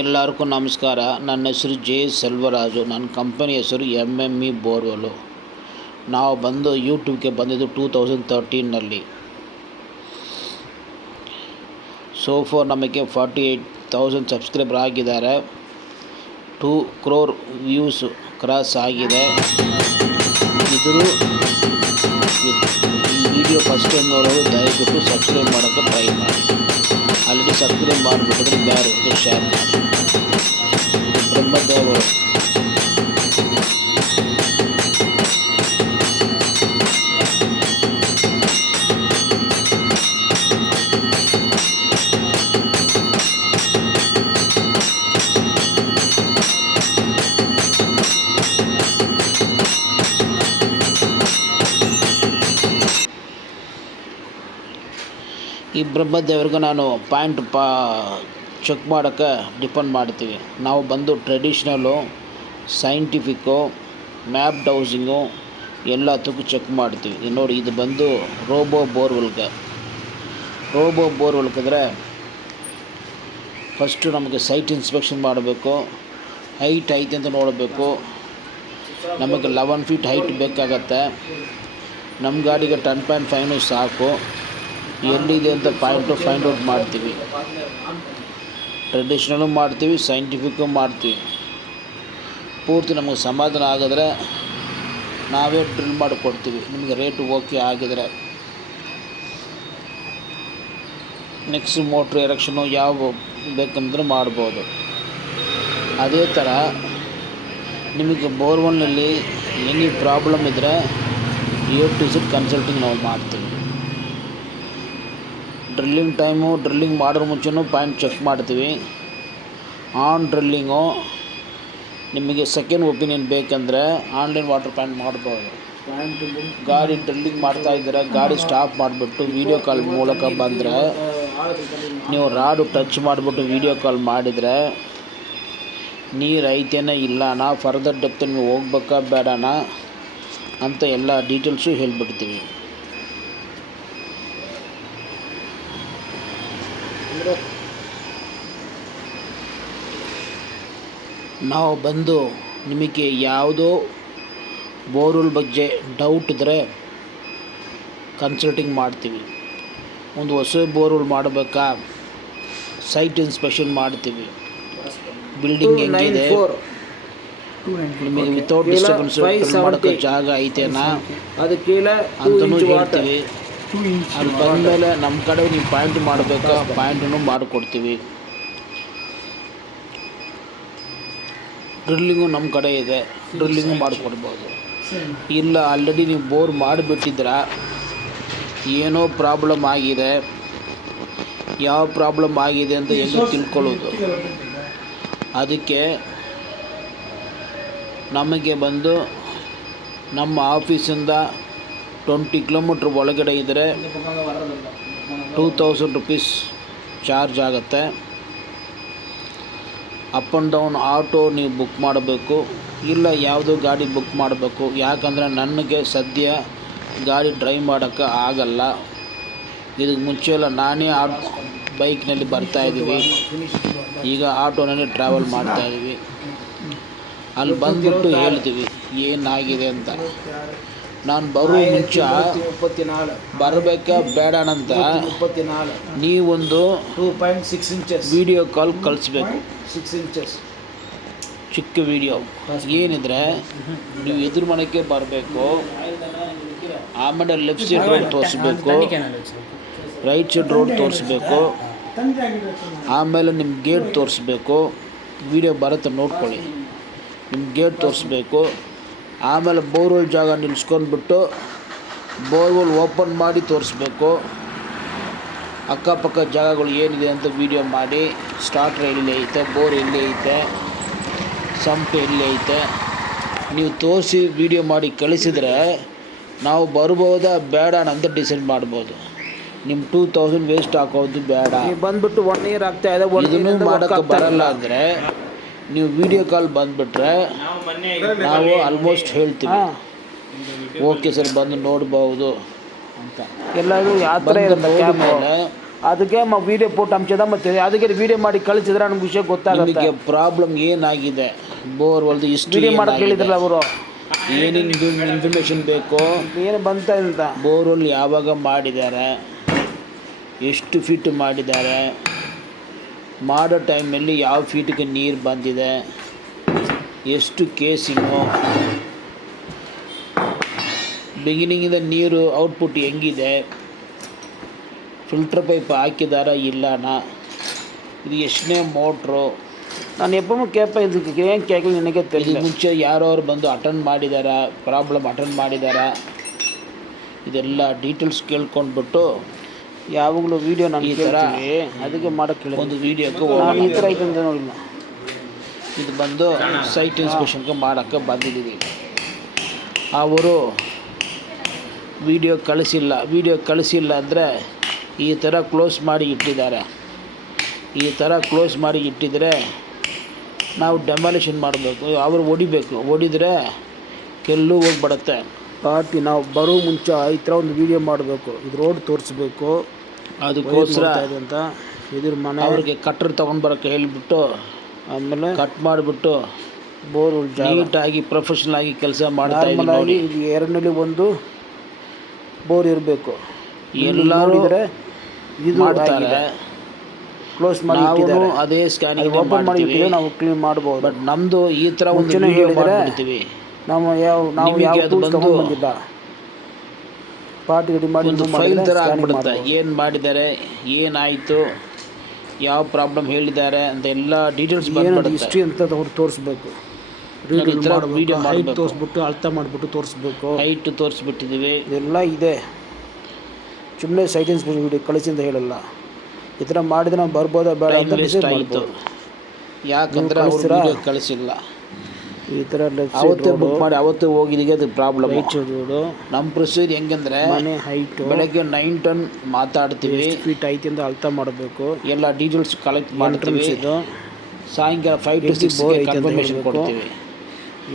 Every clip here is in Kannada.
ಎಲ್ಲರಿಗೂ ನಮಸ್ಕಾರ. ನನ್ನ ಹೆಸರು ಜೆ ಸೆಲ್ವರಾಜು. ನನ್ನ ಕಂಪನಿ ಹೆಸರು MME ಬೋರ್ವೆಲ್ಲು. ನಾವು ಬಂದು ಯೂಟ್ಯೂಬ್ಗೆ ಬಂದಿದ್ದು 2013ನಲ್ಲಿ. ಫಾರ್ ನಮಗೆ 48,000 ಸಬ್ಸ್ಕ್ರೈಬರ್ ಆಗಿದ್ದಾರೆ. 2 crore ವ್ಯೂಸ್ ಕ್ರಾಸ್ ಆಗಿದೆ. ಈ ವಿಡಿಯೋ ಫಸ್ಟ್ ಟೈಮ್ ನೋಡೋದು ದಯವಿಟ್ಟು ಸಬ್ಸ್ಕ್ರೈಬ್ ಮಾಡೋಕ್ಕೆ ಟ್ರೈ ಮಾಡಿ. ಆಲ್ರೆಡಿ ಸಬ್ಸ್ಕ್ರೈಬ್ ಮಾಡಿಬಿಟ್ಟಿದ್ರೆ ಬೇರೆ ಶೇರ್ ಮಾಡಿ. ಇದು ಬ್ರಹ್ಮದೇವರು. ಈ ಬ್ರಹ್ಮದೇವ್ರಿಗೆ ನಾನು ಪಾಯಿಂಟ್ ಚೆಕ್ ಮಾಡೋಕ್ಕೆ ಡಿಪೆಂಡ್ ಮಾಡ್ತೀವಿ. ನಾವು ಬಂದು ಟ್ರೆಡಿಷ್ನಲ್ಲು, ಸೈಂಟಿಫಿಕ್ಕು, ಮ್ಯಾಪ್ಡ್ ಹೌಸಿಂಗು ಎಲ್ಲದಕ್ಕೂ ಚೆಕ್ ಮಾಡ್ತೀವಿ. ನೋಡಿ, ಇದು ಬಂದು ರೋಬೋ ಬೋರ್ವೆಲ್ಗಾದರೆ ಫಸ್ಟು ನಮಗೆ ಸೈಟ್ ಇನ್ಸ್ಪೆಕ್ಷನ್ ಮಾಡಬೇಕು. ಹೈಟ್ ಐತೆ ಅಂತ ನೋಡಬೇಕು. ನಮಗೆ 11 feet ಹೈಟ್ ಬೇಕಾಗತ್ತೆ. ನಮ್ಮ ಗಾಡಿಗೆ 10.5 ಸಾಕು. ಎಲ್ಲಿದೆ ಅಂತ ಪಾಯಿಂಟು ಫೈಂಡ್ ಔಟ್ ಮಾಡ್ತೀವಿ. ಟ್ರೆಡಿಷ್ನಲ್ಲು ಮಾಡ್ತೀವಿ, ಸೈಂಟಿಫಿಕ್ಕು ಮಾಡ್ತೀವಿ. ಪೂರ್ತಿ ನಮಗೆ ಸಮಾಧಾನ ಆಗಿದ್ರೆ ನಾವೇ ಡ್ರಿಲ್ ಮಾಡಿಕೊಡ್ತೀವಿ. ನಿಮಗೆ ರೇಟು ಓಕೆ ಆಗಿದ್ರೆ ನೆಕ್ಸ್ಟ್ ಮೋಟ್ರ್ ಎರೆಕ್ಷನು ಯಾವ ಬೇಕಂದ್ರೆ ಮಾಡ್ಬೋದು. ಅದೇ ಥರ ನಿಮಗೆ ಬೋರ್ವೆಲ್ನಲ್ಲಿ ಎನಿ ಪ್ರಾಬ್ಲಮ್ ಇದ್ದರೆ A to Z ಕನ್ಸಲ್ಟಿಂಗ್ ನಾವು ಮಾಡ್ತೀವಿ. ಡ್ರಿಲ್ಲಿಂಗ್ ಮಾಡೋರ ಮುಂಚೆನೂ ಪಾಯಿಂಟ್ ಚೆಕ್ ಮಾಡ್ತೀವಿ. ಆನ್ ಡ್ರಿಲ್ಲಿಂಗು ನಿಮಗೆ ಸೆಕೆಂಡ್ ಒಪಿನಿಯನ್ ಬೇಕಂದರೆ ಆನ್ಲೈನ್ ವಾಟರ್ ಪಾಯಿಂಟ್ ಮಾಡ್ಬೋದು. ಗಾಡಿ ಡ್ರಿಲ್ಲಿಂಗ್ ಮಾಡ್ತಾ ಇದ್ದರೆ ಗಾಡಿ ಸ್ಟಾಪ್ ಮಾಡಿಬಿಟ್ಟು ವೀಡಿಯೋ ಕಾಲ್ ಮೂಲಕ ಬಂದರೆ ನೀವು ರಾಡು ಟಚ್ ಮಾಡಿಬಿಟ್ಟು ವೀಡಿಯೋ ಕಾಲ್ ಮಾಡಿದರೆ ನೀರು ಐತೇನ ಇಲ್ಲನಾ, ಫರ್ದರ್ ಡೆಪ್ತ್ ನೀವು ಹೋಗ್ಬೇಕಾ ಬೇಡಣ ಅಂತ ಎಲ್ಲ ಡೀಟೇಲ್ಸು ಹೇಳ್ಬಿಡ್ತೀವಿ. ನಾವು ಬಂದು ನಿಮಗೆ ಯಾವುದೋ ಬೋರ್ವೆಲ್ ಬಗ್ಗೆ ಡೌಟ್ ಇದ್ದರೆ ಕನ್ಸಲ್ಟಿಂಗ್ ಮಾಡ್ತೀವಿ. ಒಂದು ಹೊಸ ಬೋರ್ವೆಲ್ ಮಾಡಬೇಕಾ, ಸೈಟ್ ಇನ್ಸ್ಪೆಕ್ಷನ್ ಮಾಡ್ತೀವಿ. ಬಿಲ್ಡಿಂಗ್ ಹೆಂಗಿದೆ, ನಿಮಗೆ ವಿತೌಟ್ ಡಿಸ್ಟರ್ಬೆನ್ಸ್ ಮಾಡೋಕ್ಕೆ ಜಾಗ ಐತೇನಾ ಅಂತಲೂ ಹೇಳ್ತೀವಿ. ಅಲ್ಲಿ ಬಂದಮೇಲೆ ನಮ್ಮ ಕಡೆ ನೀವು ಪಾಯಿಂಟ್ ಮಾಡಬೇಕಾ, ಪಾಯಿಂಟನ್ನು ಮಾಡಿಕೊಡ್ತೀವಿ. ಡ್ರಿಲ್ಲಿಂಗು ನಮ್ಮ ಕಡೆ ಇದೆ, ಡ್ರಿಲ್ಲಿಂಗು ಮಾಡಿಕೊಡ್ಬೋದು. ಇಲ್ಲ ಆಲ್ರೆಡಿ ನೀವು ಬೋರ್ ಮಾಡಿಬಿಟ್ಟಿದ್ರ, ಏನೋ ಪ್ರಾಬ್ಲಮ್ ಆಗಿದೆ, ಯಾವ ಪ್ರಾಬ್ಲಮ್ ಆಗಿದೆ ಅಂತ ಹೆಂಗೆ ತಿಳ್ಕೊಳ್ಳೋದು. ಅದಕ್ಕೆ ನಮಗೆ ಬಂದು ನಮ್ಮ ಆಫೀಸಿಂದ 20 kilometer ಒಳಗಡೆ ಇದ್ದರೆ 2,000 rupees ಚಾರ್ಜ್ ಆಗುತ್ತೆ. ಅಪ್ ಆ್ಯಂಡ್ ಡೌನ್ ಆಟೋ ನೀವು ಬುಕ್ ಮಾಡಬೇಕು, ಇಲ್ಲ ಯಾವುದೋ ಗಾಡಿ ಬುಕ್ ಮಾಡಬೇಕು. ಯಾಕಂದರೆ ನನಗೆ ಸದ್ಯ ಗಾಡಿ ಡ್ರೈವ್ ಮಾಡೋಕ್ಕೆ ಆಗಲ್ಲ. ಇದಕ್ಕೆ ಮುಂಚೆ ಎಲ್ಲ ನಾನೇ ಬೈಕ್ನಲ್ಲಿ ಬರ್ತಾಯಿದ್ದೀವಿ, ಈಗ ಆಟೋನಲ್ಲಿ ಟ್ರಾವೆಲ್ ಮಾಡ್ತಾಯಿದ್ದೀವಿ. ಅಲ್ಲಿ ಬಂದುಬಿಟ್ಟು ಹೇಳ್ತೀವಿ ಏನಾಗಿದೆ ಅಂತ. ನಾನು ಬರೋ ಮುಂಚೆ ಬರಬೇಕಾ ಬೇಡಣಂತ ನೀವೊಂದು 2.6 inches ವೀಡಿಯೋ ಕಾಲ್ ಕಳಿಸ್ಬೇಕು. 6 inches ಚಿಕ್ಕ ವೀಡಿಯೋ ಏನಿದ್ರೆ ನೀವು ಎದುರು ಮನೆಗೆ ಬರಬೇಕು. ಆಮೇಲೆ ಲೆಫ್ಟ್ ಸೈಡ್ ರೋಡ್ ತೋರಿಸ್ಬೇಕು, ರೈಟ್ ಸೈಡ್ ರೋಡ್ ತೋರಿಸ್ಬೇಕು, ಆಮೇಲೆ ನಿಮ್ಮ ಗೇಟ್ ತೋರಿಸ್ಬೇಕು. ವೀಡಿಯೋ ಬರುತ್ತೆ ನೋಡ್ಕೊಳ್ಳಿ. ನಿಮ್ಮ ಗೇಟ್ ತೋರಿಸ್ಬೇಕು. ಆಮೇಲೆ ಬೋರ್ವೆಲ್ ಜಾಗ ನಿಲ್ಸ್ಕೊಂಡ್ಬಿಟ್ಟು ಬೋರ್ವೆಲ್ ಓಪನ್ ಮಾಡಿ ತೋರಿಸ್ಬೇಕು. ಅಕ್ಕಪಕ್ಕ ಜಾಗಗಳು ಏನಿದೆ ಅಂತ ವೀಡಿಯೋ ಮಾಡಿ, ಸ್ಟಾರ್ಟ್ರ್ ಎಲ್ಲಿ ಐತೆ, ಬೋರ್ ಎಲ್ಲಿ ಐತೆ, ಸಂಪ್ ಎಲ್ಲಿ ಐತೆ ನೀವು ತೋರಿಸಿ ವೀಡಿಯೋ ಮಾಡಿ ಕಳಿಸಿದರೆ ನಾವು ಬರ್ಬೋದಾ ಬೇಡ ಅಂತ ಡಿಸೈಡ್ ಮಾಡ್ಬೋದು. ನಿಮ್ಮ 2,000 ವೇಸ್ಟ್ ಹಾಕೋದು ಬೇಡ. ಬಂದುಬಿಟ್ಟು 1 year ಆಗ್ತಾಯಿದೆ, ಇದನ್ನು ಮಾಡೋಕ್ಕೆ ಬರಲ್ಲ ಅಂದರೆ ನೀವು ವೀಡಿಯೋ ಕಾಲ್ ಬಂದುಬಿಟ್ರೆ ನಾವು ಆಲ್ಮೋಸ್ಟ್ ಹೇಳ್ತೀವಿ ಓಕೆ ಸರ್ ಬಂದು ನೋಡ್ಬೋದು ಅಂತ. ಎಲ್ಲರೂ ಯಾವ ಥರ ಮೇಲೆ ಅದಕ್ಕೆ ವೀಡಿಯೋ ಫೋಟೋ ಹಂಚದ ಮತ್ತು ಅದಕ್ಕೆ ವೀಡಿಯೋ ಮಾಡಿ ಕಳಿಸಿದ್ರೆ ನಮ್ಗೆ ವಿಷಯ ಗೊತ್ತಾಗುತ್ತೆ. ನಿಮಗೆ ಪ್ರಾಬ್ಲಮ್ ಏನಾಗಿದೆ, ಬೋರ್ವೆಲ್ದು ಇಷ್ಟು ವೀಡಿಯೋ ಮಾಡೋಕ್ಕೆ ಹೇಳಿದ್ರಲ್ಲ ಅವರು, ಏನೇನು ಇನ್ಫಾರ್ಮೇಷನ್ ಬೇಕು, ಏನು ಬಂತ ಅಂತ, ಬೋರ್ವೆಲ್ ಯಾವಾಗ ಮಾಡಿದ್ದಾರೆ, ಎಷ್ಟು ಫೀಟ್ ಮಾಡಿದ್ದಾರೆ, ಮಾಡೋ ಟೈಮಲ್ಲಿ ಯಾವ ಫೀಟಿಗೆ ನೀರು ಬಂದಿದೆ, ಎಷ್ಟು ಕೇಸಿಂಗು, ಬಿಗಿನಿಂಗಿಂದ ನೀರು ಔಟ್ಪುಟ್ ಹೆಂಗಿದೆ, ಫಿಲ್ಟ್ರ್ ಪೈಪ್ ಹಾಕಿದಾರ ಇಲ್ಲನ, ಇದು ಎಷ್ಟನೇ ಮೋಟ್ರು, ನಾನು ಎಪ್ಪೂ ಕೇಪ ಇದಕ್ಕೆ ಏನು ಕೇಳಿ ನನಗೆ ತಿಳಿದ ಮುಂಚೆ ಯಾರವ್ರು ಬಂದು ಅಟೆಂಡ್ ಮಾಡಿದಾರ, ಪ್ರಾಬ್ಲಮ್ ಅಟೆಂಡ್ ಮಾಡಿದಾರ, ಇದೆಲ್ಲ ಡೀಟೇಲ್ಸ್ ಕೇಳ್ಕೊಂಡ್ಬಿಟ್ಟು ಯಾವಾಗಲೂ ವೀಡಿಯೋ ನಾನು ಈ ಥರ ಅದಕ್ಕೆ ಮಾಡೋಕ್ಕೆ ಒಂದು ವೀಡಿಯೋಕ್ಕೆ ಈ ಥರ ಐತೆ ಅಂತ ನೋಡಿಲ್ಲ. ಇದು ಬಂದು ಸೈಟ್ ಇನ್ಸ್ಪೆಕ್ಷನ್ಗೆ ಮಾಡೋಕ್ಕೆ ಬಂದಿದ್ದೀವಿ. ಅವರು ವೀಡಿಯೋ ಕಳಿಸಿಲ್ಲ ಅಂದರೆ ಈ ಥರ ಕ್ಲೋಸ್ ಮಾಡಿ ಇಟ್ಟಿದ್ದಾರೆ. ಈ ಥರ ಕ್ಲೋಸ್ ಮಾಡಿ ಇಟ್ಟಿದ್ರೆ ನಾವು ಡೆಮಾಲಿಷನ್ ಮಾಡಬೇಕು, ಅವರು ಹೊಡಿದ್ರೆ ಕೆಲ್ಲು ಹೋಗ್ಬಿಡುತ್ತೆ. ಪಾರ್ಟಿ ನಾವು ಬರೋ ಮುಂಚೆ ಈ ಥರ ಒಂದು ವೀಡಿಯೋ ಮಾಡಬೇಕು, ಇದು ರೋಡ್ ತೋರಿಸ್ಬೇಕು, ಅದಕ್ಕೋಸ್ಕರ ಅಂತ ಇದ್ರ ಮನೆ ಅವ್ರಿಗೆ ಕಟ್ರ್ ತೊಗೊಂಡು ಬರೋಕ್ಕೆ ಹೇಳಿಬಿಟ್ಟು ಆಮೇಲೆ ಕಟ್ ಮಾಡಿಬಿಟ್ಟು ಬೋರ್ವೆಲ್ ನೀಟಾಗಿ ಪ್ರೊಫೆಷ್ನಲ್ ಆಗಿ ಕೆಲಸ ಮಾಡ್ತಾ ಇದ್ದೀವಿ. ಇದು ಎರಡನೇಲಿ ಒಂದು ಬೋರ್ ಇರಬೇಕು, ಎಲ್ಲರೂ ಇದು ಮಾಡ್ತಾರೆ. ಕ್ಲೋಸ್ ಮಾಡಿ ಅದೇ ಸ್ಕ್ಯಾನಿಂಗ್ ಓಪನ್ ಮಾಡಿ ನಾವು ಕ್ಲೀನ್ ಮಾಡ್ಬೋದು. ಬಟ್ ನಮ್ಮದು ಈ ಥರ ಒಂದು ಹೇಳಿದರೆ ನಾವು ಯಾವ ಬಂದಿಲ್ಲ, ಪಾರ್ಟಿ ರೆಡಿ ಮಾಡಿ ಒಂದು ಫೈಲ್ ಥರ ಆಗ್ಬಿಡುತ್ತೆ. ಏನು ಮಾಡಿದ್ದಾರೆ, ಏನಾಯಿತು, ಯಾವ ಪ್ರಾಬ್ಲಮ್ ಹೇಳಿದ್ದಾರೆ ಅಂತ ಎಲ್ಲ ಡೀಟೇಲ್ಸ್ ಬಂದ್ಬಿಡುತ್ತೆ. ಹಿಸ್ಟ್ರಿ ಅಂತ ಅವ್ರು ತೋರಿಸ್ಬೇಕು, ವೀಡಿಯೋ ಹೈಟ್ ತೋರಿಸ್ಬಿಟ್ಟು ಅಳ್ತಾ ಮಾಡಿಬಿಟ್ಟು ತೋರಿಸ್ಬೇಕು. ಹೈಟ್ ತೋರಿಸ್ಬಿಟ್ಟಿದ್ದೀವಿ, ಇದೆಲ್ಲ ಇದೆ. ಸುಮ್ಮನೆ ಸೈಟ್ ಇನ್ಸ್ಪೆಕ್ಷನ್ ವೀಡಿಯೋ ಕಳಿಸಿ ಅಂತ ಹೇಳಲ್ಲ. ಈ ಥರ ಮಾಡಿದ್ರೆ ನಾವು ಬರ್ಬೋದಾ ಬೇಡ ಅಂತ ಡಿಸೈಡ್ ಆಯಿತು. ಯಾಕಂದರೆ ಅವರು ವೀಡಿಯೋ ಕಳಿಸಿಲ್ಲ. ಈ ಥರ ಅವತ್ತೇ ಬುಕ್ ಮಾಡಿ ಅವತ್ತೇ ಹೋಗಿದ್ದೀವಿ. ಅದು ಪ್ರಾಬ್ಲಮ್. ರೋಡು ನಮ್ಮ ಪ್ರೊಸೀಜರ್ ಹೆಂಗಂದರೆ ಮನೆ ಹೈಟು ಬೆಳಗ್ಗೆ 9 ಟನ್ ಮಾತಾಡ್ತೀವಿ, ಫೀಟ್ ಐತಿ ಅಂತ ಅಳ್ತಾ ಮಾಡಬೇಕು, ಎಲ್ಲ ಡೀಟೇಲ್ಸ್ ಕಲೆಕ್ಟ್ ಮಾಡ್ತೀವಿ. ಸಾಯಂಕಾಲ 5 to 6 ಕನ್ಫರ್ಮೇಷನ್ ಕೊಡ್ತೀವಿ.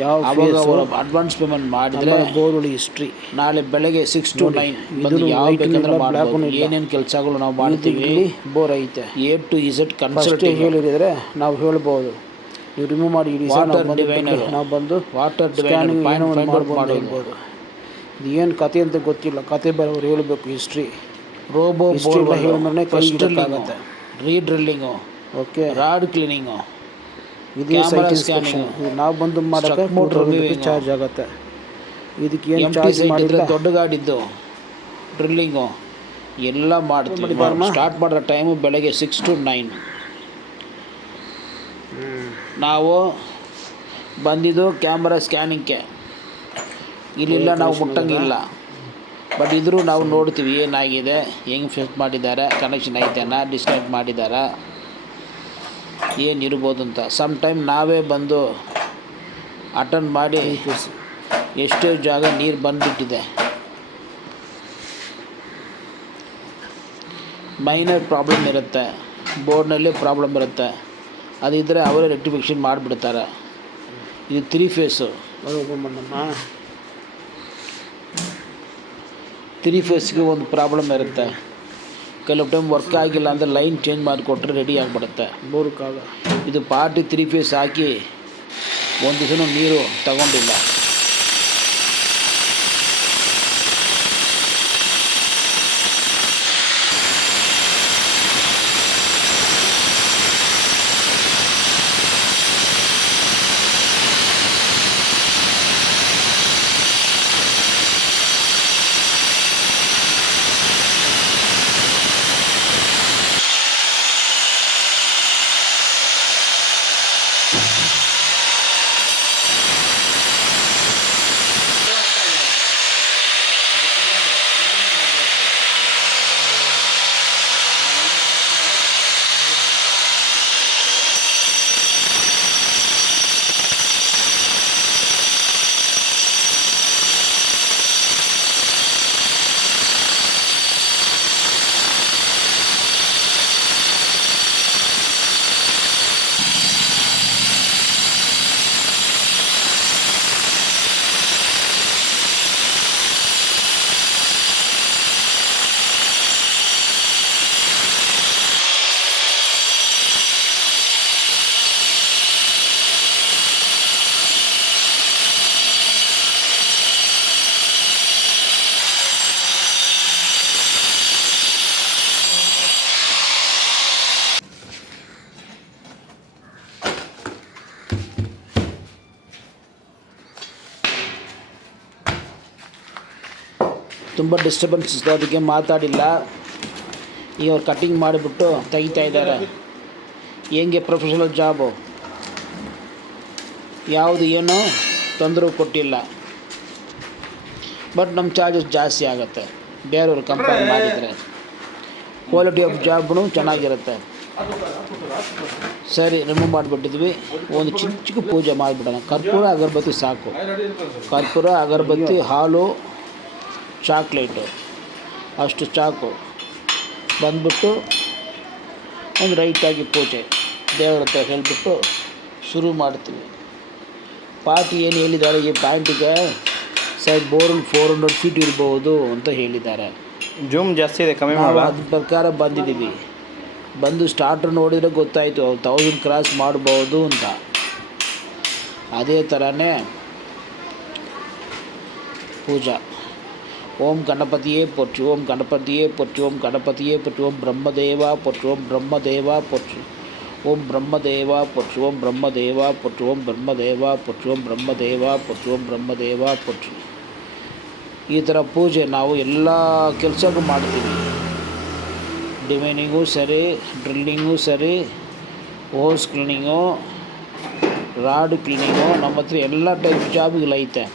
ಆವಾಗ ಅವರು ಅಡ್ವಾನ್ಸ್ ಪೇಮೆಂಟ್ ಮಾಡಿದರೆ ಬೋರ್ವೆಲ್ ಹಿಸ್ಟ್ರಿ ನಾಳೆ ಬೆಳಗ್ಗೆ 6 to 9 ಬಂದು ಯಾವ ಬೇಕಂದ್ರೆ ಮಾಡ್ಬೋದು. ಏನೇನು ಕೆಲಸಗಳು ನಾವು ಮಾಡ್ತೀವಿ, ಬೋರ್ ಐತೆ A to Z ಕನ್ಸಲ್ಟ್ ಹೇಳಿದರೆ ನಾವು ಹೇಳ್ಬೋದು. ನೀವು ರಿಮೂವ್ ಮಾಡಿ ಇಡಿ ವಾಟರ್ ಡಿವೈನರ್, ನಾವು ಬಂದು ವಾಟರ್ ಸ್ಕ್ಯಾನಿಂಗ್ ಏನೋ ಮಾಡ್ಬೋದು. ಇದು ಏನು ಕತೆ ಅಂತ ಗೊತ್ತಿಲ್ಲ, ಕತೆ ಬರೋರು ಹೇಳಬೇಕು. ಹಿಸ್ಟ್ರಿ ರೋಬೋ ಬೋರ್ ಹೇಳಿದ್ರೆ ಕೈಗಿಡಕ್ಕಾಗುತ್ತೆ. ರೀಡ್ರಿಲ್ಲಿಂಗು, ಓಕೆ, ರಾಡ್ ಕ್ಲೀನಿಂಗು, ಇದೇ ಸೈಟ್ ಇನ್ಸ್ಪೆಕ್ಷನ್. ನಾವು ಬಂದು ಮಾಡೋಕ್ಕೆ ₹3 ಚಾರ್ಜ್ ಆಗುತ್ತೆ. ಇದಕ್ಕೆ ಏನು ಚಾರ್ಜ್ ಮಾಡಿದ್ರೆ ದೊಡ್ಡ ಗಾಡಿದ್ದು ಡ್ರಿಲ್ಲಿಂಗು ಎಲ್ಲ ಮಾಡ್ತೀವಿ. ಸ್ಟಾರ್ಟ್ ಮಾಡೋ ಟೈಮು ಬೆಳಗ್ಗೆ 6 to 9. ನಾವು ಬಂದಿದ್ದು ಕ್ಯಾಮ್ರಾ ಸ್ಕ್ಯಾನಿಂಗ್ಗೆ, ಇಲ್ಲಿಲ್ಲ ನಾವು ಮುಟ್ಟಂಗಿಲ್ಲ. ಬಟ್ ಇದ್ರೂ ನಾವು ನೋಡ್ತೀವಿ ಏನಾಗಿದೆ, ಹೆಂಗೆ ಫಿಟ್ ಮಾಡಿದ್ದಾರೆ, ಕನೆಕ್ಷನ್ ಐತೆನಾ, ಡಿಸ್ಕನೆಕ್ಟ್ ಮಾಡಿದ್ದಾರಾ, ಏನಿರ್ಬೋದು ಅಂತ. ಸಮ್ ಟೈಮ್ ನಾವೇ ಬಂದು ಅಟೆಂಡ್ ಮಾಡಿ ಎಷ್ಟೋ ಜಾಗ ನೀರು ಬಂದುಬಿಟ್ಟಿದೆ. ಮೈನರ್ ಪ್ರಾಬ್ಲಮ್ ಇರುತ್ತೆ, ಬೋರ್ಡ್ನಲ್ಲಿ ಪ್ರಾಬ್ಲಮ್ ಇರುತ್ತೆ, ಅದಿದ್ದರೆ ಅವರೇ ರೆಕ್ಟಿಫಿಕೇಷನ್ ಮಾಡಿಬಿಡ್ತಾರೆ. ಇದು 3 ಫೇಸು. 3 ಫೇಸ್ಗೆ ಒಂದು ಪ್ರಾಬ್ಲಮ್ ಇರುತ್ತೆ. ಕೆಲವು ಟೈಮ್ ವರ್ಕ್ ಆಗಿಲ್ಲ ಅಂದರೆ ಲೈನ್ ಚೇಂಜ್ ಮಾಡಿಕೊಟ್ರೆ ರೆಡಿ ಆಗಿಬಿಡುತ್ತೆ ಬೋರ್ಕಾಗ. ಇದು ಪಾರ್ಟಿ 3 ಫೇಸ್ ಹಾಕಿ ಒಂದು ದಿವಸ ನೀರು ತಗೊಂಡಿಲ್ಲ. ತುಂಬ ಡಿಸ್ಟರ್ಬೆನ್ಸ್ ಇತ್ತು, ಅದಕ್ಕೆ ಮಾತಾಡಿಲ್ಲ. ಈಗ ಅವ್ರು ಕಟ್ಟಿಂಗ್ ಮಾಡಿಬಿಟ್ಟು ತೆಗಿತಾ ಇದ್ದಾರೆ. ಹೆಂಗೆ ಪ್ರೊಫೆಷನಲ್ ಜಾಬು, ಯಾವುದು ಏನೂ ತೊಂದರೆ ಕೊಟ್ಟಿಲ್ಲ. ಬಟ್ ನಮ್ಮ ಚಾರ್ಜಸ್ ಜಾಸ್ತಿ ಆಗುತ್ತೆ ಬೇರೆಯವ್ರು ಕಂಪೇರ್ ಮಾಡಿದರೆ. ಕ್ವಾಲಿಟಿ ಆಫ್ ಜಾಬ್ನು ಚೆನ್ನಾಗಿರುತ್ತೆ. ಸರಿ, ರಿಮೂವ್ ಮಾಡಿಬಿಟ್ಟಿದ್ವಿ. ಒಂದು ಚಿಕ್ಕ ಚಿಕ್ಕ ಪೂಜೆ ಮಾಡಿಬಿಡೋಣ. ಕರ್ಪೂರ ಅಗರಬತ್ತಿ ಸಾಕು. ಕರ್ಪೂರ ಅಗರಬತ್ತಿ, ಹಾಲು, ಚಾಕ್ಲೇಟು, ಅಷ್ಟು ಚಾಕು ಬಂದ್ಬಿಟ್ಟು ಒಂದು ರೈಟಾಗಿ ಪೂಜೆ ದೇವ್ರ ಹತ್ರ ಹೇಳಿಬಿಟ್ಟು ಶುರು ಮಾಡ್ತೀವಿ. ಪಾರ್ಟಿ ಏನು ಹೇಳಿದ್ದಾರೆ, ಈ ಪ್ಯಾಂಟಿಗೆ ಸರ್ ಬೋರ್ವೆಲ್ 400 ಫೀಟ್ ಇರ್ಬೋದು ಅಂತ ಹೇಳಿದ್ದಾರೆ. ಜೂಮ್ ಜಾಸ್ತಿ ಇದೆ, ಕಮ್ಮಿ ಮಾಡೋ ಅದ್ರ ಪ್ರಕಾರ ಬಂದಿದ್ದೀವಿ. ಬಂದು ಸ್ಟಾರ್ಟರ್ ನೋಡಿದರೆ ಗೊತ್ತಾಯಿತು 1000 ಕ್ರಾಸ್ ಮಾಡ್ಬೋದು ಅಂತ. ಅದೇ ಥರನೇ ಪೂಜಾ. ಓಂ ಗಣಪತಿಯೇ ಪೊಚ್ಚು, ಓಂ ಗಣಪತಿಯೇ ಪೊಚ್ಚು, ಓಂ ಗಣಪತಿಯೇ ಪೊಚ್ಚು, ಓಂ ಬ್ರಹ್ಮದೇವ ಪೊಚ್ಚು, ಓಂ ಬ್ರಹ್ಮದೇವ ಪೊಚ್ಚು, ಓಂ ಬ್ರಹ್ಮದೇವ ಪೊಚ್ಚು, ಓಂ ಬ್ರಹ್ಮದೇವ ಪೊಚ್ಚು, ಓಂ ಬ್ರಹ್ಮದೇವ ಪೊಚ್ಚು, ಓಂ ಬ್ರಹ್ಮದೇವ ಪೊಚ್ಚು, ಓಂ ಬ್ರಹ್ಮದೇವ ಪೊಚ್ಚು. ಈ ಥರ ಪೂಜೆ ನಾವು ಎಲ್ಲ ಕೆಲಸಕ್ಕೂ ಮಾಡ್ತೀವಿ. ಡಿವೈನಿಂಗು ಸರಿ, ಡ್ರಿಲ್ಲಿಂಗು ಸರಿ, ಹೋಸ್ ಕ್ಲೀನಿಂಗು, ರಾಡ್ ಕ್ಲೀನಿಂಗು, ನಮ್ಮ ಹತ್ರ ಎಲ್ಲ ಟೈಪ್ ಜಾಬ್ಗಳೈತೆ.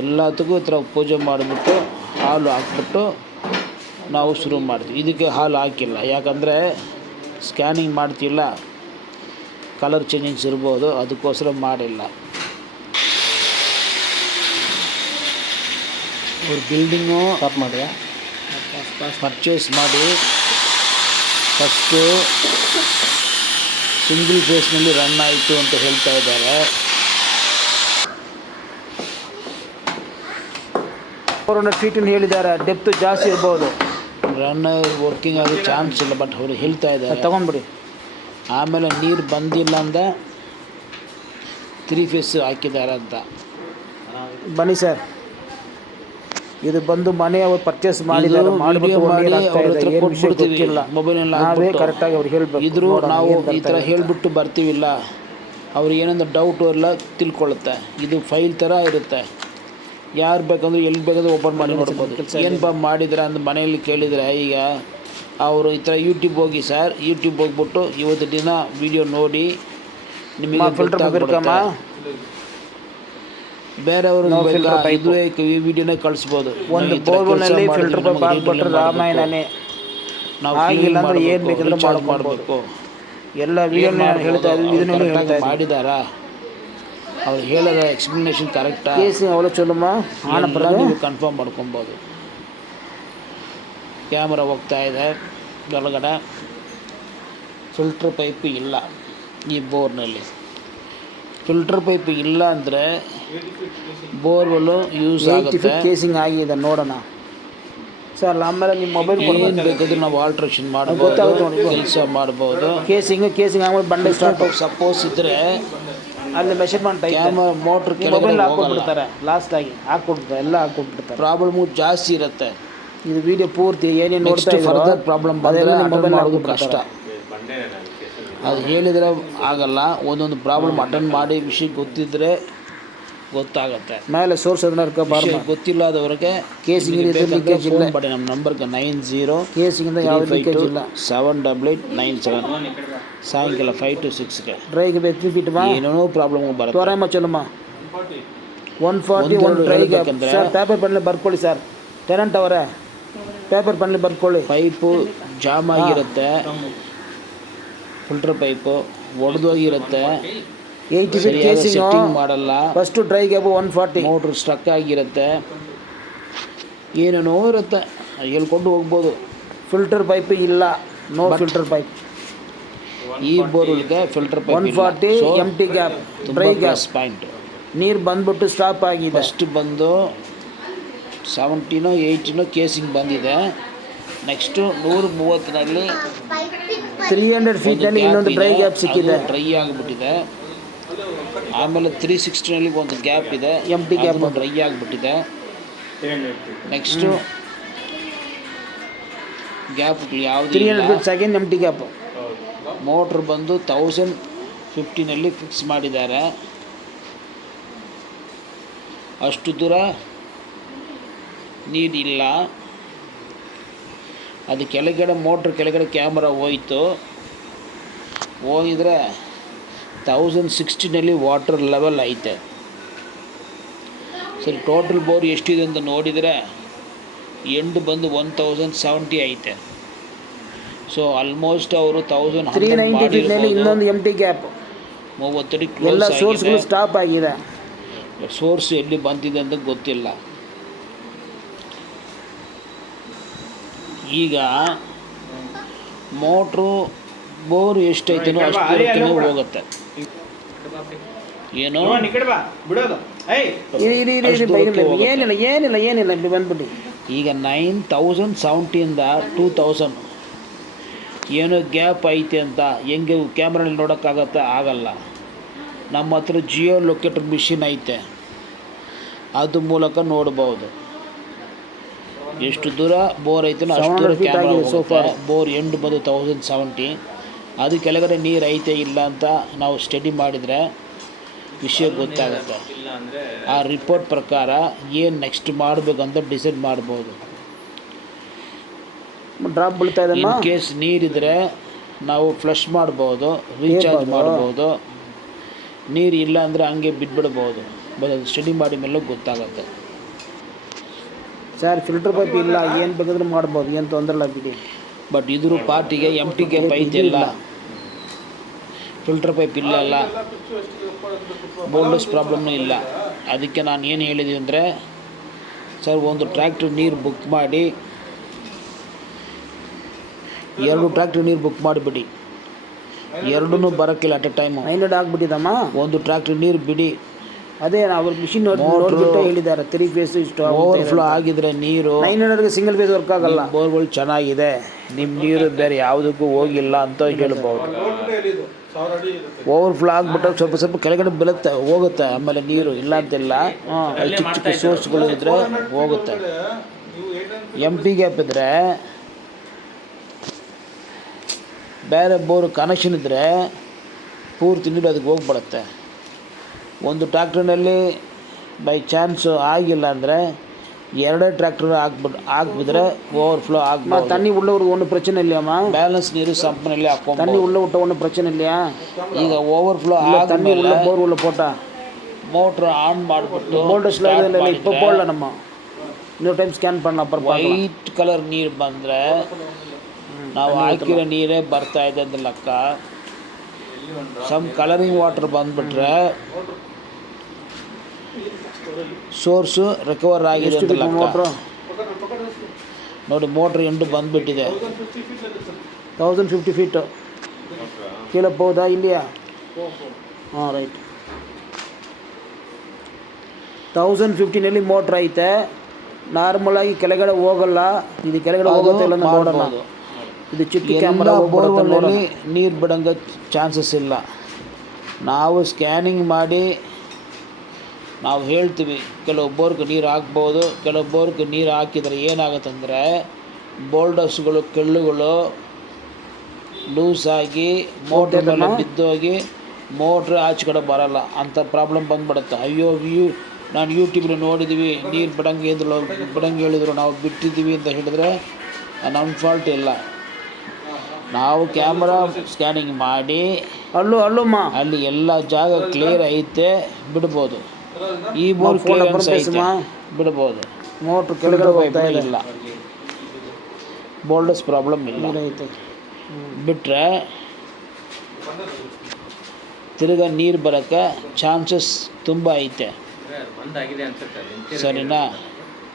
ಎಲ್ಲದಕ್ಕೂ ಈ ಥರ ಪೂಜೆ ಮಾಡಿಬಿಟ್ಟು ಹಾಲು ಹಾಕ್ಬಿಟ್ಟು ನಾವು ಶುರು ಮಾಡ್ತೀವಿ. ಇದಕ್ಕೆ ಹಾಲು ಹಾಕಿಲ್ಲ, ಯಾಕಂದರೆ ಸ್ಕ್ಯಾನಿಂಗ್ ಮಾಡ್ತಿಲ್ಲ, ಕಲರ್ ಚೇಂಜಿಂಗ್ಸ್ ಇರ್ಬೋದು, ಅದಕ್ಕೋಸ್ಕರ ಮಾಡಿಲ್ಲ. ಅವ್ರ ಬಿಲ್ಡಿಂಗು ಸ್ಟಾಪ್ ಮಾಡಿದೆ, ಪರ್ಚೇಸ್ ಮಾಡಿ ಫಸ್ಟು ಸಿಂಗಲ್ ಫೇಸ್ನಲ್ಲಿ ರನ್ ಆಯಿತು ಅಂತ ಹೇಳ್ತಾ ಇದ್ದಾರೆ. 400 ಫೀಟನ್ನು ಹೇಳಿದ್ದಾರೆ, ಡೆಪ್ತ್ ಜಾಸ್ತಿ ಇರ್ಬೋದು. ರನ್ ವರ್ಕಿಂಗ್ ಆಗೋ ಚಾನ್ಸ್ ಇಲ್ಲ, ಬಟ್ ಅವರು ಹೇಳ್ತಾ ಇದ್ದಾರೆ ತೊಗೊಂಡ್ಬಿಡಿ. ಆಮೇಲೆ ನೀರು ಬಂದಿಲ್ಲ ಅಂದ 3 ಫೇಸ್ ಹಾಕಿದ್ದಾರೆ ಅಂತ. ಬನ್ನಿ ಸರ್, ಇದು ಬಂದು ಮನೆ ಅವ್ರು ಪರ್ಚೇಸ್ ಮಾಡಿದ್ದಾರೆ, ಮೊಬೈಲ್ನಲ್ಲಿ ಕರೆಕ್ಟಾಗಿ ಅವ್ರು ಹೇಳ್ಬೇಕು. ಇದ್ರು ನಾವು ಈ ಥರ ಹೇಳಿಬಿಟ್ಟು ಬರ್ತೀವಿಲ್ಲ, ಅವ್ರು ಏನಂದ್ರೆ ಡೌಟು ಎಲ್ಲ ತಿಳ್ಕೊಳ್ಳುತ್ತೆ. ಇದು ಫೈಲ್ ಥರ ಇರುತ್ತೆ, ಯಾರು ಬೇಕಂದ್ರೆ ಎಲ್ಲಿ ಬೇಕಾದ್ರೂ ಓಪನ್ ಮಾಡಿ ನೋಡ್ಬೋದು. ಏನಪ್ಪ ಮಾಡಿದ್ರೆ ಅಂದು ಮನೆಯಲ್ಲಿ ಕೇಳಿದರೆ, ಈಗ ಅವರು ಈ ಥರ ಯೂಟ್ಯೂಬ್ ಹೋಗಿ ಸರ್, ಯೂಟ್ಯೂಬ್ ಹೋಗ್ಬಿಟ್ಟು ಇವತ್ತು ದಿನ ವೀಡಿಯೋ ನೋಡಿ ನಿಮಗೆ ಫಿಲ್ಟರ್ ಬೇರೆಯವರು ಇದು ಈ ವಿಡಿಯೋನೇ ಕಳಿಸ್ಬೋದು. ಒಂದು ಬೋರ್ವೆಲ್ನಲ್ಲಿ ಫಿಲ್ಟರ್ ಪೈಪ್ ಹಾಕ್ಬಿಟ್ರೆ ರಾಮಾಯಣನೇ, ನಾವು ಆಗಿಲ್ಲ ಅಂದ್ರೆ ಏನು ಬೇಕಂದ್ರೆ ಮಾಡಬೇಕು. ಎಲ್ಲ ವಿಡಿಯೋನ ಹೇಳ್ತಾ ಇದ್ದೀವಿ, ಇದನ್ನೇ ಹೇಳ್ತಾ ಮಾಡಿದಾರಾ, ಅವ್ರು ಹೇಳೋದ ಎಕ್ಸ್ಪ್ಲನೇಷನ್ ಕರೆಕ್ಟಾ ಅವಳು ಚಲೋಮ್ಮ ನೀವು ಕನ್ಫರ್ಮ್ ಮಾಡ್ಕೊಬೋದು. ಕ್ಯಾಮ್ರಾ ಹೋಗ್ತಾ ಇದೆ ಒಳಗಡೆ. ಫಿಲ್ಟರ್ ಪೈಪ್ ಇಲ್ಲ ಈ ಬೋರ್ನಲ್ಲಿ. ಫಿಲ್ಟರ್ ಪೈಪ್ ಇಲ್ಲ ಅಂದರೆ ಬೋರ್ವೆಲ್ಲು ಯೂಸ್ ಆಗುತ್ತೆ. ಕೇಸಿಂಗ್ ಆಗಿದೆ ನೋಡೋಣ ಸರ್. ಆಮೇಲೆ ನಿಮ್ಮ ಮೊಬೈಲ್ ಏನು ಬೇಕಾದರೂ ನಾವು ಆಲ್ಟ್ರೇಷನ್ ಮಾಡ್ಬೋದು, ಕೆಲಸ ಮಾಡ್ಬೋದು. ಕೇಸಿಂಗ್ ಆಮೇಲೆ ಬಂಡೆ ಸ್ಟಾರ್ಟ್. ಸಪೋಸ್ ಇದ್ದರೆ ಅಲ್ಲಿ ಮೆಷರ್ಮೆಂಟ್ ಕ್ಯಾಮ್ರಾ ಮೋಟ್ರ್ ಮೊಬೈಲ್ ಹಾಕ್ಕೊಟ್ಬಿಡ್ತಾರೆ, ಲಾಸ್ಟಾಗಿ ಹಾಕ್ಕೊಟ್ಬಿಡ್ತಾರೆ, ಎಲ್ಲ ಹಾಕ್ಕೊಟ್ಬಿಡ್ತಾರೆ. ಪ್ರಾಬ್ಲಮು ಜಾಸ್ತಿ ಇರುತ್ತೆ. ಇದು ವಿಡಿಯೋ ಪೂರ್ತಿ ಏನೇನು ನೋಡ್ತಾ ಫರ್ದರ್ ಪ್ರಾಬ್ಲಮ್ ಬಂದರೆ ಮೊಬೈಲ್ ಮಾಡೋದು ಕಷ್ಟ. ಅದು ಹೇಳಿದರೆ ಆಗಲ್ಲ. ಒಂದೊಂದು ಪ್ರಾಬ್ಲಮ್ ಅಟೆಂಡ್ ಮಾಡಿ ವಿಷಯ ಗೊತ್ತಿದ್ದರೆ ಗೊತ್ತಾಗುತ್ತೆ. ಮೇಲೆ ಸೋರ್ಸ್ ಗೊತ್ತಿಲ್ಲದವ್ರಿಗೆ ಕೇಸಿಂಗ್ ಲೀಕೇಜ್ ಇಲ್ಲ ಬಡಿ ನಮ್ಮ ನಂಬರ್ಗೆ 90 ಕೇಸಿಂಗಿಂದ ಯಾವ ಲೀಕೇಜ್ ಇಲ್ಲ 78897 ಸಾಯಂಕಾಲ 5 to 6ಗೆ ಡ್ರೈಗೆ ಬೇಕು ಫೀಟ್ ಏನೇನೋ ಪ್ರಾಬ್ಲಮ್ ಬರುತ್ತೆ. ತೋರಮ್ಮ ಚಲಮ್ಮ 140 1 ಡ್ರೈಗೆ ಸರ್. ಪೇಪರ್ ಪೆನ್ನಲ್ಲಿ ಬರ್ಕೊಳ್ಳಿ ಸರ್, ಟೆನೆಂಟ್ ಅವರೇ ಪೇಪರ್ ಪೆನ್ನಲ್ಲಿ ಬರ್ಕೊಳ್ಳಿ. ಪೈಪು ಜಾಮ್ ಆಗಿರುತ್ತೆ, ಫಿಲ್ಟರ್ ಪೈಪು ಒಡೆದೋಗಿರುತ್ತೆ, 80 ಫೀಟ್ ಕೇಸಿಂಗ್ ಸೆಟ್ಟಿಂಗ್ ಮಾಡಲ್ಲ. ಫಸ್ಟು ಡ್ರೈಗೆ 140 ಮೋಟ್ರ್ ಸ್ಟ್ರಕ್ ಆಗಿರುತ್ತೆ, ಏನೇನೋ ಇರುತ್ತೆ, ಹೇಳ್ಕೊಂಡು ಹೋಗ್ಬೋದು. ಫಿಲ್ಟರ್ ಪೈಪ್ ಇಲ್ಲ, ನೋ ಫಿಲ್ಟರ್ ಪೈಪ್. ಈ ಬೋರ್ವೆಲ್ಗೆ filter pipe 140 empty gap, dry gas point. ನೀರು ಬಂದ್ಬಿಟ್ಟು ಸ್ಟಾಪ್ ಆಗಿದೆ. ಫಸ್ಟ್ ಬಂದು 70 80 ಕೇಸಿಂಗ್ ಬಂದಿದೆ. ನೆಕ್ಸ್ಟು 130ನಲ್ಲಿ 300 ಫೀಟಲ್ಲಿ ಇನ್ನೊಂದು ಡ್ರೈ ಗ್ಯಾಪ್ ಸಿಕ್ಕಿದೆ, ಡ್ರೈ ಆಗಿಬಿಟ್ಟಿದೆ. ಆಮೇಲೆ 360ನಲ್ಲಿ ಒಂದು ಗ್ಯಾಪ್ ಇದೆ, ಎಂಟಿ ಗ್ಯಾಪ್ ಡ್ರೈ ಆಗಿಬಿಟ್ಟಿದೆ. ನೆಕ್ಸ್ಟು ಗ್ಯಾಪ್ಗಳು ಯಾವುದು 300 ಫೀಟ್ ಸೆಕೆಂಡ್ ಎಂಟಿ ಗ್ಯಾಪ್. ಮೋಟ್ರ್ ಬಂದು 1050ನಲ್ಲಿ ಫಿಕ್ಸ್ ಮಾಡಿದ್ದಾರೆ. ಅಷ್ಟು ದೂರ ನೀರಿಲ್ಲ. ಅದು ಕೆಳಗಡೆ ಮೋಟ್ರ್ ಕೆಳಗಡೆ ಕ್ಯಾಮ್ರಾ ಹೋಯ್ತು. ಹೋಗಿದ್ರೆ 1060 ವಾಟರ್ ಲೆವೆಲ್ ಐತೆ. ಸರಿ, ಟೋಟಲ್ ಬೋರ್ ಎಷ್ಟಿದೆ ಅಂತ ನೋಡಿದರೆ ಎಂಡ್ ಬಂದು 1070 ಐತೆ. ಸೊ ಆಲ್ಮೋಸ್ಟ್ ಅವರು 390 ಫೀಟ್ನಲ್ಲಿ ಇನ್ನೊಂದು ಎಂಟಿ ಗ್ಯಾಪ್. 30 ಅಡಿ ಎಲ್ಲ ಕ್ಲೋಸ್ ಸೋರ್ಸ್ಗಳು ಆಗಿದೆ. ಸ್ಟಾಪ್ ಆಗಿದೆ. ಸೋರ್ಸ್ ಎಲ್ಲಿ ಬಂದಿದೆ ಅಂತ ಗೊತ್ತಿಲ್ಲ. ಈಗ ಮೋಟ್ರು ಬೋರ್ ಎಷ್ಟೈತನೋ ಅಷ್ಟು ದೂರಕ್ಕೆ ಹೋಗುತ್ತೆ. ಏನು ಏನಿಲ್ಲ ಇಲ್ಲಿ ಬಂದ್ಬಿಟ್ಟು ಈಗ 9070ಇಂದ 2000 ಏನೋ ಗ್ಯಾಪ್ ಐತೆ ಅಂತ ಹೆಂಗೆ ಕ್ಯಾಮ್ರಲ್ಲಿ ನೋಡೋಕ್ಕಾಗತ್ತೆ? ಆಗಲ್ಲ. ನಮ್ಮ ಹತ್ರ ಜಿಯೋ ಲೊಕೇಟರ್ ಮಿಷಿನ್ ಐತೆ, ಅದು ಮೂಲಕ ನೋಡ್ಬೋದು ಎಷ್ಟು ದೂರ ಬೋರ್ ಐತೆ ಅಷ್ಟು ದೂರ ಕ್ಯಾಮ್ರಾ ಹೋಗುತ್ತೆ. ಬೋರ್ ಎಂಡ್ ಬಂದು 1070. ಅದು ಕೆಳಗಡೆ ನೀರು ಐತೆ ಇಲ್ಲ ಅಂತ ನಾವು ಸ್ಟಡಿ ಮಾಡಿದರೆ ವಿಷಯ ಗೊತ್ತಾಗುತ್ತೆ. ಆ ರಿಪೋರ್ಟ್ ಪ್ರಕಾರ ಏನು ನೆಕ್ಸ್ಟ್ ಮಾಡಬೇಕಂತ ಡಿಸೈಡ್ ಮಾಡ್ಬೋದು. ಡ್ರಾಪ್ ಬೀಳ್ತಾ ಇದೆ. ಇನ್ ಕೇಸ್ ನೀರಿದ್ರೆ ನಾವು ಫ್ಲಶ್ ಮಾಡ್ಬೋದು, ರೀಚಾರ್ಜ್ ಮಾಡ್ಬೋದು. ನೀರು ಇಲ್ಲ ಅಂದರೆ ಹಂಗೆ ಬಿಟ್ಬಿಡ್ಬೋದು. ಬಟ್ ಅದು ಸ್ಟಡಿ ಮಾಡಿ ಮೇಲೆ ಗೊತ್ತಾಗುತ್ತೆ. ಸರ್ ಫಿಲ್ಟರ್ ಪೈಪ್ ಇಲ್ಲ, ಏನು ಬೇಕಾದ್ರೂ ಮಾಡ್ಬೋದು, ಏನು ತೊಂದರೆ ಇಲ್ಲ ಬಿಡಿ. ಬಟ್ ಇದ್ರ ಪಾರ್ಟಿಗೆ ಎಂಟಿ ಗ್ಯಾಪ್ ಐತೆಲ್ಲ, ಫಿಲ್ಟರ್ ಪೈಪ್ ಇಲ್ಲ, ಬೋಲ್ಡಸ್ ಪ್ರಾಬ್ಲಮ್ನೂ ಇಲ್ಲ. ಅದಕ್ಕೆ ನಾನು ಏನು ಹೇಳಿದ್ವಿ ಅಂದರೆ, ಸರ್ ಒಂದು ಟ್ರ್ಯಾಕ್ಟ್ರ್ ನೀರು ಬುಕ್ ಮಾಡಿ, 2 ಟ್ರ್ಯಾಕ್ಟ್ರ್ ನೀರು ಬುಕ್ ಮಾಡಿಬಿಡಿ. ಎರಡೂ ಬರೋಕ್ಕಿಲ್ಲ ಅಟ್ ಎ ಟೈಮು. 900 ಆಗಿಬಿಟ್ಟಿದಮ್ಮ. ಒಂದು ಟ್ರ್ಯಾಕ್ಟ್ರ್ ನೀರು ಬಿಡಿ. ಅದೇ ಅವ್ರ ಮಿಷಿನ್ ನೋಡ್ಬಿಟ್ಟು ಹೇಳಿದ್ದಾರೆ 3 ಫೇಸ್ ಇಷ್ಟು ಓವರ್ಫ್ಲೋ ಆಗಿದ್ರೆ ನೀರು 900ಗೆ ಸಿಂಗಲ್ ಫೇಸ್ ವರ್ಕ್ ಆಗಲ್ಲ. ಬೋರ್ಗಳು ಚೆನ್ನಾಗಿದೆ, ನಿಮ್ಮ ನೀರು ಬೇರೆ ಯಾವುದಕ್ಕೂ ಹೋಗಿಲ್ಲ ಅಂತ ಹೇಳ್ಬೋದು. ಓವರ್ಫ್ಲೋ ಆಗಿಬಿಟ್ಟು ಸ್ವಲ್ಪ ಕೆಳಗಡೆ ಬೀಳುತ್ತೆ, ಹೋಗುತ್ತೆ. ಆಮೇಲೆ ನೀರು ಇಲ್ಲ ಅಂತಿಲ್ಲ, ಚಿಕ್ಕ ಚಿಕ್ಕ ಸೋರ್ಸ್ಗಳು ಇದ್ದರೆ ಹೋಗುತ್ತೆ. ಎಂಟಿ ಗ್ಯಾಪ್ ಇದ್ದರೆ ಬೇರೆ ಬೋರ್ ಕನೆಕ್ಷನ್ ಇದ್ದರೆ ಪೂರ್ತಿ ನೀರು ಅದಕ್ಕೆ ಹೋಗ್ಬಿಡುತ್ತೆ. ಒಂದು ಟ್ರ್ಯಾಕ್ಟ್ರಿನಲ್ಲಿ ಬೈ ಚಾನ್ಸು ಆಗಿಲ್ಲ ಅಂದರೆ 2 ಟ್ರ್ಯಾಕ್ಟರ್ ಹಾಕ್ಬಿಟ್ರೆ ಓವರ್ಫ್ಲೋ ಆಗ್ಬೋದು. தண்ணி உள்ள ஒரு ஒன்றும் பிரச்சனை இல்லையாம்மா? பேலன்ஸ் நீர் சம்பனிலே ಹಾಕೋ தண்ணி உள்ள விட்ட ஒன்றும் பிரச்சனை இல்லையா? ಈಗ ಓವರ್ಫ್ಲೋ தண்ணி உள்ள போர் உள்ள போட்டா ಮೋಟ್ರ್ ಆನ್ ಮಾಡಿಬಿಟ್ಟು ಬೋಲ್ಡಸ್ಲ ಇಲ್ಲ இப்போ போடல நம்ம இன்னொரு டைம் ಸ್ಕ್ಯಾನ್ பண்ண ಅப்புறம் ವೈಟ್ ಕಲರ್ ನೀರು ಬಂದರೆ ನಾವು ಹಾಕಿರೋ ನೀರೇ ಬರ್ತಾ ಇದೆ ಅಂತ ಲೆಕ್ಕ. ಸಮ್ ಕಲರಿಂಗ್ ವಾಟರ್ ಬಂದುಬಿಟ್ರೆ ಸೋರ್ಸು ರಿಕವರ್ ಆಗಿದೆ ಅಂತ ಲೆಕ್ಕ. ನೋಡಿ ಮೋಟ್ರ್ ಎಂಟು ಬಂದುಬಿಟ್ಟಿದೆ. 1050 ಫೀಟು ಕೀಳೇ ಹೋದಾ ಇಲ್ಲಿಯಾ? ಹಾಂ ರೈಟ್. 1050ನಲ್ಲಿ ಮೋಟ್ರ್ ಐತೆ. ನಾರ್ಮಲಾಗಿ ಕೆಳಗಡೆ ಹೋಗಲ್ಲ, ಇದು ಕೆಳಗಡೆ ಹೋಗುತ್ತೆ ಇಲ್ಲ ನೋಡೋಣ. ಇದು ಚಿಕ್ಕ ಕ್ಯಾಮ್ರಾ ಬೋರ್ವೆಲ್ನಲ್ಲಿ ನೀರು ಬಿಡೋಂಗೆ ಚಾನ್ಸಸ್ ಇಲ್ಲ. ನಾವು ಸ್ಕ್ಯಾನಿಂಗ್ ಮಾಡಿ ನಾವು ಹೇಳ್ತೀವಿ, ಕೆಲವು ಬೋರ್ಗೆ ನೀರು ಹಾಕ್ಬೋದು, ಕೆಲವು ಬೋರ್ಗೆ ನೀರು ಹಾಕಿದರೆ ಏನಾಗುತ್ತಂದರೆ ಬೋಲ್ಡರ್ಸ್ಗಳು ಕೆಳ್ಳುಗಳು ಲೂಸಾಗಿ ಮೋಟ್ರ್ ಮೇಲೆ ಬಿದ್ದೋಗಿ ಮೋಟ್ರ್ ಆಚೆ ಕಡೆ ಬರೋಲ್ಲ ಅಂಥ ಪ್ರಾಬ್ಲಮ್ ಬಂದುಬಿಡುತ್ತೆ. ಅಯ್ಯೋ ನಾನು ಯೂಟ್ಯೂಬ್ನಲ್ಲಿ ನೋಡಿದ್ದೀವಿ, ನೀರು ಬಿಡಂಗೆ ಹೇಳಿದ್ರು, ನಾವು ಬಿಟ್ಟಿದ್ದೀವಿ ಅಂತ ಹೇಳಿದ್ರೆ ನಮ್ಮ ಫಾಲ್ಟ್ ಇಲ್ಲ. ನಾವು ಕ್ಯಾಮ್ರಾ ಸ್ಕ್ಯಾನಿಂಗ್ ಮಾಡಿ ಅಲ್ಲಿ ಎಲ್ಲ ಜಾಗ ಕ್ಲಿಯರ್ ಐತೆ ಬಿಡ್ಬೋದು. ಈ ಬೋರ್ ಕ್ಲಿಯರೆನ್ಸ್ ಐತೆ ಬಿಡ್ಬೋದು. ಮೋಟ್ರ್ ಕೆಳಗಡೆ ಇಲ್ಲ, ಬೋಲ್ಡಸ್ ಪ್ರಾಬ್ಲಮ್ ಇಲ್ಲ. ಬಿಟ್ಟರೆ ತಿರ್ಗಾ ನೀರು ಬರೋಕ್ಕೆ ಚಾನ್ಸಸ್ ತುಂಬ ಐತೆ. ಸರಿನಾ?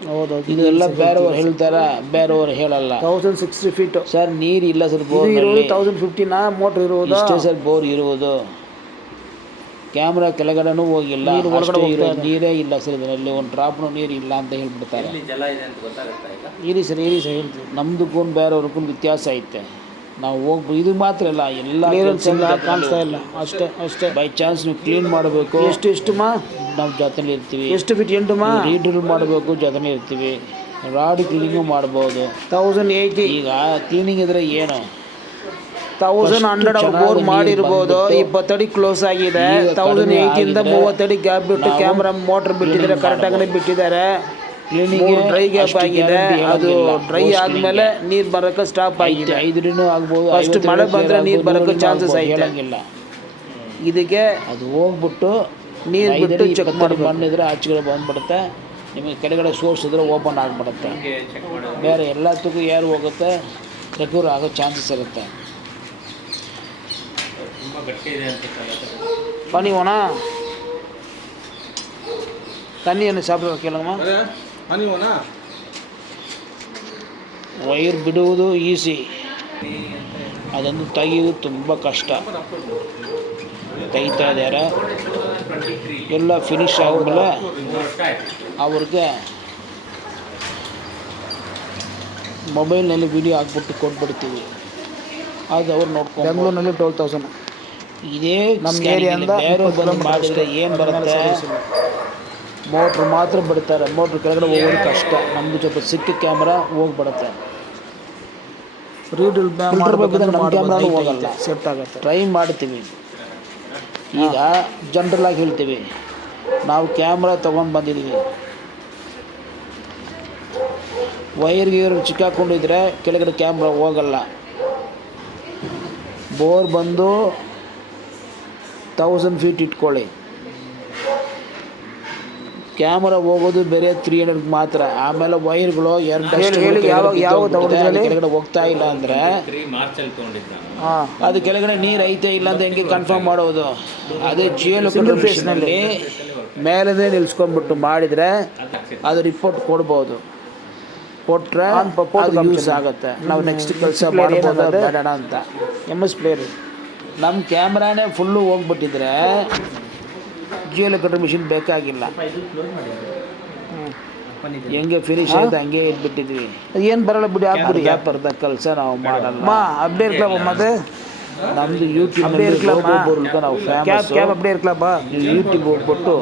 ಹೌದು. ಇದೆಲ್ಲ ಬೇರೆಯವ್ರು ಹೇಳ್ತಾರೆ, ಬೇರೆಯವ್ರು ಹೇಳಲ್ಲ. 1060 ಫೀಟು ಸರ್ ನೀರು ಇಲ್ಲ ಸರ್ ಬೋರ್. 1050 ಮೋಟ್ರ್ ಇರುವುದು ಇಷ್ಟೇ ಸರ್ ಬೋರ್ ಇರುವುದು. ಕ್ಯಾಮ್ರಾ ಕೆಳಗಡೆನೂ ಹೋಗಿಲ್ಲ, ನೀರೇ ಇಲ್ಲ ಸರ್ ಇದರಲ್ಲಿ, ಒಂದು ಡ್ರಾಪ್ನು ನೀರು ಇಲ್ಲ ಅಂತ ಹೇಳ್ಬಿಡ್ತಾರೆ. ಇರಿ ಸರ್ ಹೇಳ್ತೀವಿ. ನಮ್ದಕ್ಕೂ ಬೇರೆಯವ್ರಿಗೂ ವ್ಯತ್ಯಾಸ ಐತೆ. ನಾವು ಹೋಗ್ಬೋದು, ಇದು ಮಾತ್ರ ಇಲ್ಲ, ಎಲ್ಲ ಕಾಣಿಸ್ತಾ ಇಲ್ಲ. ಅಷ್ಟೇ ಬೈ ಚಾನ್ಸ್ ನೀವು ಕ್ಲೀನ್ ಮಾಡಬೇಕು. ಎಷ್ಟು ನಾವು ಜೊತೆಲಿ ಇರ್ತೀವಿ. ಎಷ್ಟು ಫೀಟ್ ಎಂಟು ರೀಡ್ರಿಲ್ ಮಾಡಬೇಕು, ಜೊತೆಲಿ ಇರ್ತೀವಿ. ರಾಡ್ ಕ್ಲೀನಿಂಗು ಮಾಡ್ಬೋದು. 1080 ಈಗ ಕ್ಲೀನಿಂಗ್ ಇದ್ರೆ ಏನು 1100 ಬೋರ್ ಮಾಡಿರ್ಬೋದು. 20 ಅಡಿ ಕ್ಲೋಸ್ ಆಗಿದೆ. 1080 ಇಂದ 30 ಅಡಿ ಗ್ಯಾಪ್ ಬಿಟ್ಟು ಕ್ಯಾಮ್ರಾ ಮೋಟ್ರ್ ಬಿಟ್ಟಿದ್ದಾರೆ, ಕರೆಕ್ಟಾಗಿ ಬಿಟ್ಟಿದ್ದಾರೆ. ಕ್ಲೀನಿಂಗ್ ಡ್ರೈ ಗ್ಯಾಪ್ ಆಗಿದೆ, ಅದು ಡ್ರೈ ಆದಮೇಲೆ ನೀರು ಬರೋಕ್ಕೆ ಸ್ಟಾಪ್ ಆಗಿದೆ. 5 ದಿನ ಆಗ್ಬೋದು, ಫಸ್ಟ್ ಮಳೆ ಬಂದರೆ ನೀರು ಬರೋಕ್ಕೆ ಚಾನ್ಸಸ್ ಐತೆ. ಹೇಳಂಗಿಲ್ಲ. ಇದಕ್ಕೆ ಅದು ಹೋಗ್ಬಿಟ್ಟು ನೀರು ಬಿಟ್ಟು ಚೆಕ್ ಮಾಡಬೇಕು. ಮಣ್ಣಿದ್ರೆ ಆಚೆಗಡೆ ಬಂದ್ಬಿಡುತ್ತೆ, ನಿಮಗೆ ಕೆಳಗಡೆ ಸೋರ್ಸ್ ಇದ್ರೆ ಓಪನ್ ಆಗಿಬಿಡುತ್ತೆ. ಬೇರೆ ಎಲ್ಲದಕ್ಕೂ ಏರ್ ಹೋಗುತ್ತೆ, ರೆಕ್ಯೂರ್ ಆಗೋ ಚಾನ್ಸಸ್ ಇರುತ್ತೆ. பனிவோனா தண்ணி என்ன சாப்பிட ಕೇಳಮ್ಮ. ವೈರ್ ಬಿಡುವುದು ಈಸಿ, ಅದನ್ನು ತೆಗೆಯುವುದು ತುಂಬ ಕಷ್ಟ. ತೆಗಿತಾ ಇದ್ದಾರೆ, ಎಲ್ಲ ಫಿನಿಶ್ ಆದಮೇಲೆ ಅವ್ರಿಗೆ ಮೊಬೈಲ್ನಲ್ಲಿ ವಿಡಿಯೋ ಹಾಕ್ಬಿಟ್ಟು ಕೊಟ್ಬಿಡ್ತೀವಿ, ಅದು ಅವ್ರು ನೋಡ್ಕೊಂಡು. ಬೆಂಗಳೂರಿನಲ್ಲಿ 12,000 ಇದೇ ನಮ್ಮ ಏರಿಯಾದಿಂದ ಬೇರೆ ಬಂದು ಮಾಡಿದರೆ ಏನು ಬರುತ್ತೆ, ಮೋಟ್ರ್ ಮಾತ್ರ ಬಿಡ್ತಾರೆ. ಮೋಟ್ರ್ ಕೆಳಗಡೆ ಹೋಗೋದು ಕಷ್ಟ. ನಮ್ಮದು ಸ್ವಲ್ಪ ಸಿಕ್ಕ ಕ್ಯಾಮ್ರಾ ಹೋಗ್ಬಿಡುತ್ತೆ. ರೀಡಿಲ್ ನಮ್ಮ ಕ್ಯಾಮ್ರಾನು ಹೋಗಲ್ಲ, ಸೆಟ್ ಆಗುತ್ತೆ. ಟ್ರೈ ಮಾಡ್ತೀವಿ. ಈಗ ಜನರಲಾಗಿ ಹೇಳ್ತೀವಿ, ನಾವು ಕ್ಯಾಮ್ರಾ ತೊಗೊಂಡು ಬಂದಿದ್ದೀವಿ, ವೈರ್ಗೆ ಸಿಕ್ಕಾಕೊಂಡಿದ್ರೆ ಕೆಳಗಡೆ ಕ್ಯಾಮ್ರಾ ಹೋಗಲ್ಲ. ಬೋರ್ ಬಂದು 1000 ಫೀಟ್ ಇಟ್ಕೊಳ್ಳಿ, ಕ್ಯಾಮ್ರಾ ಹೋಗೋದು ಬೇರೆ 300 ಮಾತ್ರ. ಆಮೇಲೆ ವೈರ್ಗಳು ಕೆಳಗಡೆ ಹೋಗ್ತಾ ಇಲ್ಲ ಅಂದರೆ ಅದು ಕೆಳಗಡೆ ನೀರು ಐತೆ ಇಲ್ಲ ಅಂತ ಹೆಂಗೆ ಕನ್ಫರ್ಮ್ ಮಾಡೋದು? ಅದೇ ಜಿಯೋ ಫೇಸ್ನಲ್ಲಿ ಮೇಲೆ ನಿಲ್ಸ್ಕೊಂಡ್ಬಿಟ್ಟು ಮಾಡಿದರೆ ಅದು ರಿಪೋರ್ಟ್ ಕೊಡ್ಬೋದು. ಕೊಟ್ಟರೆ ಅದು ಯೂಸ್ ಆಗುತ್ತೆ. ನಾವು ನೆಕ್ಸ್ಟ್ ಕೆಲಸ ಮಾಡ್ಬೋದು ಬೇಡ ಅಂತ. MS ಪ್ಲೇಯರ್ ನಮ್ಮ ಕ್ಯಾಮ್ರಾನೇ ಫುಲ್ಲು ಹೋಗ್ಬಿಟ್ಟಿದ್ರೆ ಜಿಯೋ ಲೊಕೇಟರ್ ಮಿಷಿನ್ ಬೇಕಾಗಿಲ್ಲ. ಹೆಂಗೆ ಫಿನಿಶ್ ಆಯ್ತು ಹಂಗೆ ಇಟ್ಬಿಟ್ಟಿದ್ವಿ. ಏನು ಬರಲ್ಲ ಬಿಡಿ, ಹಾಕ್ಬಿಡಿ. ಅರ್ಧ ಕೆಲಸ ನಾವು ಮಾಡಲ್ಲ. அப்படியே இருக்கலாம் ಮತ್ತೆ ನಮ್ಮದು ಯೂಟ್ಯೂಬ್ ನಾವು ಫೇಮಸ್. அப்படியே இருக்கலாம்ப்பா. ನೀವು ಯೂಟ್ಯೂಬ್ ಹೋಗ್ಬಿಟ್ಟು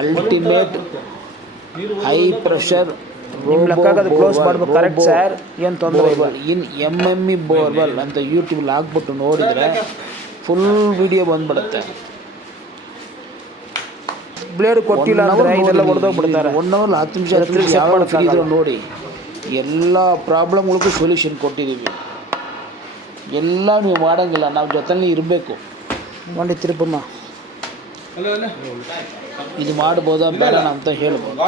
ಅಲ್ಟಿಮೇಟ್ ಹೈ ಪ್ರೆಷರ್ ನಿಮ್ಮ ಲೆಕ್ಕಕ್ಕೆ ಕ್ಲೋಸ್ ಮಾಡಬೇಕು. ಕರೆಕ್ಟ್ ಸರ್, ಏನು ತೊಂದರೆ ಇಲ್ಲ. ಇನ್ MME ಬೋರ್ವೆಲ್ ಅಂತ ಯೂಟ್ಯೂಬಲ್ಲಿ ಹಾಕ್ಬಿಟ್ಟು ನೋಡಿದರೆ ಫುಲ್ ವಿಡಿಯೋ ಬಂದ್ಬಿಡುತ್ತೆ. ಬ್ಲೇಡ್ ಕೊಟ್ಟಿಲ್ಲ ಅಂದರೆ ಇದೆಲ್ಲ ಹೊಡೆದೋಗ್ಬಿಡ್ತಾರೆ. 1 ಅವರ್ 10 ನಿಮಿಷ ಯಾವ ಫ್ರೀ ಇದ್ರು ನೋಡಿ, ಎಲ್ಲ ಪ್ರಾಬ್ಲಮ್ಗಳಿಗೂ ಸೊಲ್ಯೂಷನ್ ಕೊಟ್ಟಿದ್ದೀವಿ. ಎಲ್ಲ ನೀವು ಮಾಡೋಂಗಿಲ್ಲ, ನಾವು ಜೊತೆಲಿ ಇರಬೇಕು. ನೋಡಿ ತಿರುಪಮ್ಮ, ಇದು ಮಾಡ್ಬೋದಾ ಬೇಡ ಅಂತ ಹೇಳ್ಬೋದು.